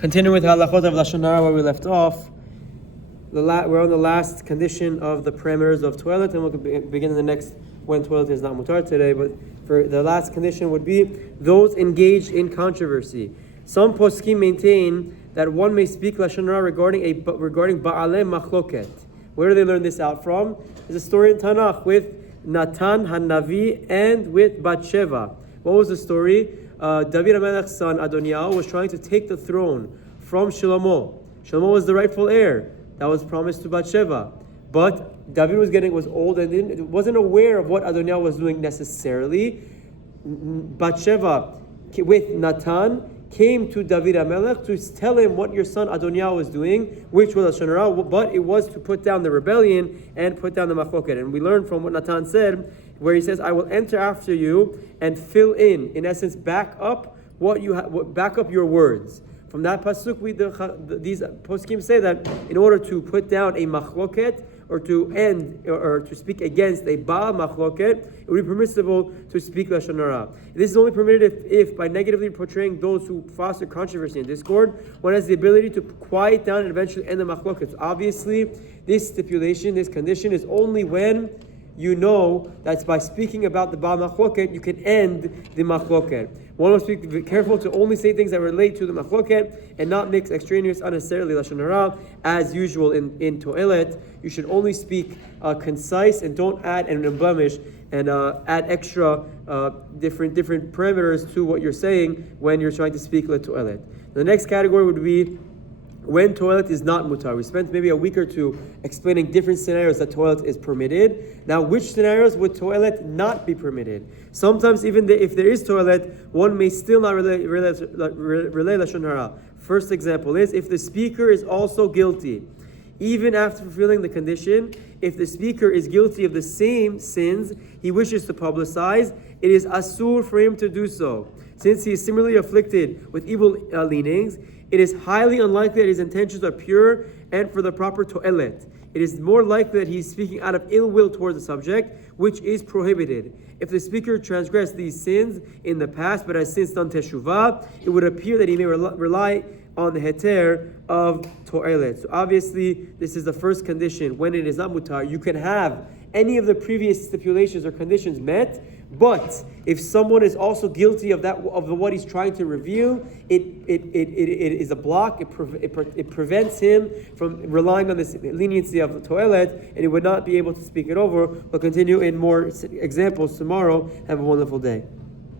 Continuing with Halachot of Lashon Hara where we left off, we're on the last condition of the parameters of Toelet, and we'll begin the next when Toelet is not Muttar today, but for the last condition would be those engaged in controversy. Some Poskim maintain that one may speak Lashon Hara regarding Ba'alei Machloket. Where do they learn this out from? There's a story in Tanakh with Natan Hanavi and with Bathsheba. What was the story? David HaMelech's son Adoniah was trying to take the throne from Shlomo. Shlomo was the rightful heir that was promised to Bathsheba, but David was old and wasn't aware of what Adoniah was doing necessarily. Bathsheba with Natan came to David HaMelech to tell him what your son Adoniah was doing, which was Lashon Hara, but it was to put down the rebellion and put down the machloket. And we learned from what Natan said, where he says, "I will enter after you and fill in essence, back up what you back up your words." From that pasuk, these poskim say that in order to put down a machloket or to end or to speak against a Baal machloket, it would be permissible to speak Lashon Hara. This is only permitted if by negatively portraying those who foster controversy and discord, one has the ability to quiet down and eventually end the machloket. So obviously, this stipulation, this condition is only when you know that by speaking about the Baal machloket, you can end the machloket. One must be careful to only say things that relate to the machloket and not mix extraneous unnecessarily Lashon Hara. As usual in Toelet, you should only speak concise and don't add and blemish and add extra different parameters to what you're saying when you're trying to speak Toelet. The next category would be when Toelet is not Muttar. We spent maybe a week or two explaining different scenarios that Toelet is permitted. Now, which scenarios would Toelet not be permitted? Sometimes even if there is Toelet, one may still not relay Lashon Hara. First example is if the speaker is also guilty. Even after fulfilling the condition, if the speaker is guilty of the same sins he wishes to publicize, it is asur for him to do so. Since he is similarly afflicted with evil leanings, it is highly unlikely that his intentions are pure and for the proper toelet. It is more likely that he is speaking out of ill will towards the subject, which is prohibited. If the speaker transgressed these sins in the past but has since done teshuvah, it would appear that he may rely on the heter of toelet. So obviously, this is the first condition. When it is not mutar, you can have any of the previous stipulations or conditions met, but if someone is also guilty of what he's trying to reveal, it is a block. It prevents him from relying on this leniency of the Toelet, and he would not be able to speak it over. We'll continue in more examples tomorrow. Have a wonderful day.